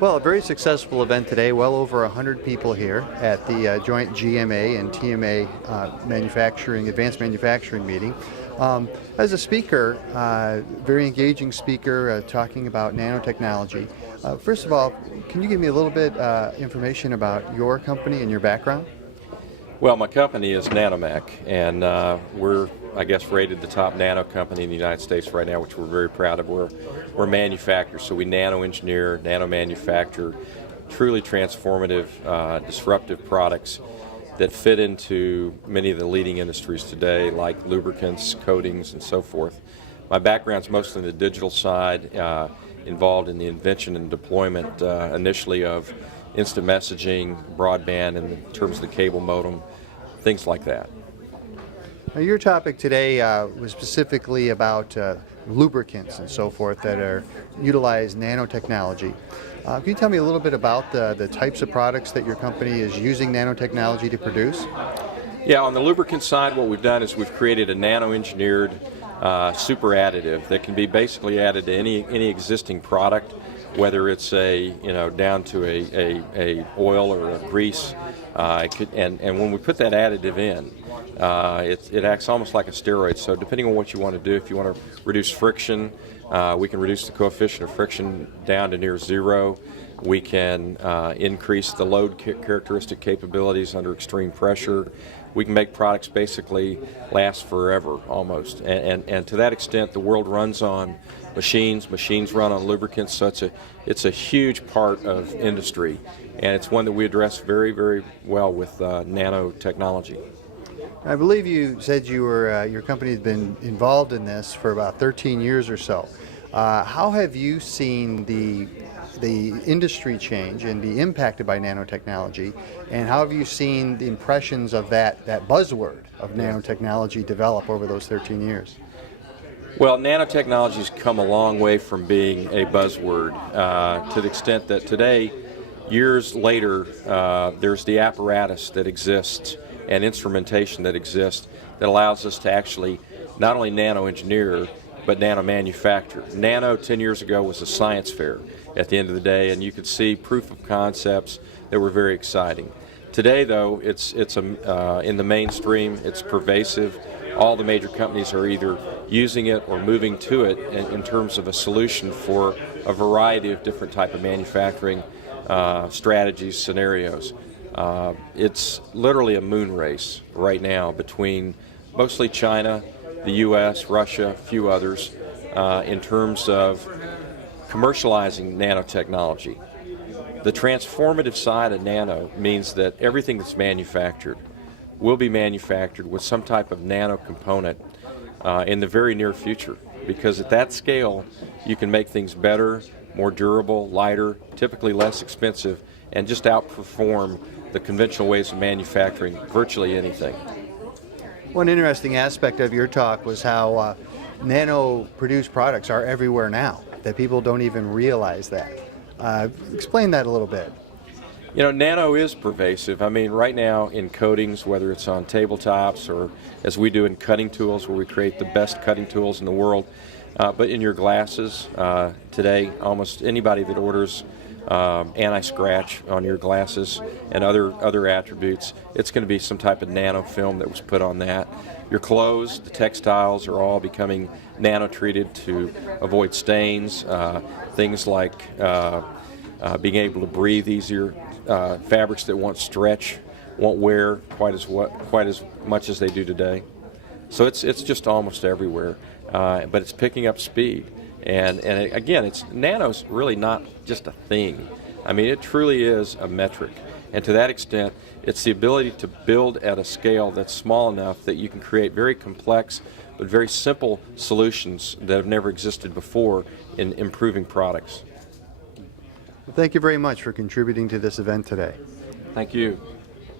Well, a very successful event today, well over 100 people here at the joint GMA and TMA advanced manufacturing meeting. As a speaker, very engaging speaker talking about nanotechnology. First of all, can you give me a little bit information about your company and your background? Well, my company is Nanomech, and we're, I guess, rated the top nano company in the United States right now, which we're very proud of. We're manufacturers, so we nano-engineer, nano-manufacture truly transformative, disruptive products that fit into many of the leading industries today, like lubricants, coatings, and so forth. My background's mostly in the digital side, involved in the invention and deployment initially of instant messaging, broadband in terms of the cable modem, things like that. Now, your topic today was specifically about lubricants and so forth that utilize nanotechnology. Can you tell me a little bit about the types of products that your company is using nanotechnology to produce? Yeah, on the lubricant side, what we've done is we've created a nano-engineered super additive that can be basically added to any existing product, whether it's down to a oil or a grease, and when we put that additive in, it acts almost like a steroid. So depending on what you want to do, if you want to reduce friction, we can reduce the coefficient of friction down to near zero. We can increase the load characteristic capabilities under extreme pressure. We can make products basically last forever almost, and to that extent the world runs on machines run on lubricants, so it's a huge part of industry, and it's one that we address very, very well with nanotechnology. I believe you said your company has been involved in this for about 13 years or so. How have you seen the industry change and be impacted by nanotechnology, and how have you seen the impressions of that buzzword of nanotechnology develop over those 13 years? Well, nanotechnology has come a long way from being a buzzword to the extent that today, years later, there's the apparatus that exists and instrumentation that exists that allows us to actually not only nano-engineer but nano-manufacture. Nano 10 years ago was a science fair at the end of the day, and you could see proof of concepts that were very exciting. Today, though, it's in the mainstream, it's pervasive. All the major companies are either using it or moving to it in terms of a solution for a variety of different type of manufacturing strategies, scenarios. It's literally a moon race right now between mostly China, the U.S., Russia, a few others, in terms of commercializing nanotechnology. The transformative side of nano means that everything that's manufactured will be manufactured with some type of nano component in the very near future, because at that scale you can make things better, more durable, lighter, typically less expensive, and just outperform the conventional ways of manufacturing virtually anything. One interesting aspect of your talk was how nano-produced products are everywhere now, that people don't even realize that. Explain that a little bit. You know, nano is pervasive. I mean, right now in coatings, whether it's on tabletops or as we do in cutting tools, where we create the best cutting tools in the world, but in your glasses today, almost anybody that orders anti-scratch on your glasses and other attributes, it's going to be some type of nano film that was put on that. Your clothes, the textiles are all becoming nano-treated to avoid stains, things like being able to breathe easier, fabrics that won't stretch, won't wear quite as much as they do today. So it's just almost everywhere, but it's picking up speed. And again, nano's really not just a thing. I mean, it truly is a metric. And to that extent, it's the ability to build at a scale that's small enough that you can create very complex but very simple solutions that have never existed before in improving products. Well, thank you very much for contributing to this event today. Thank you.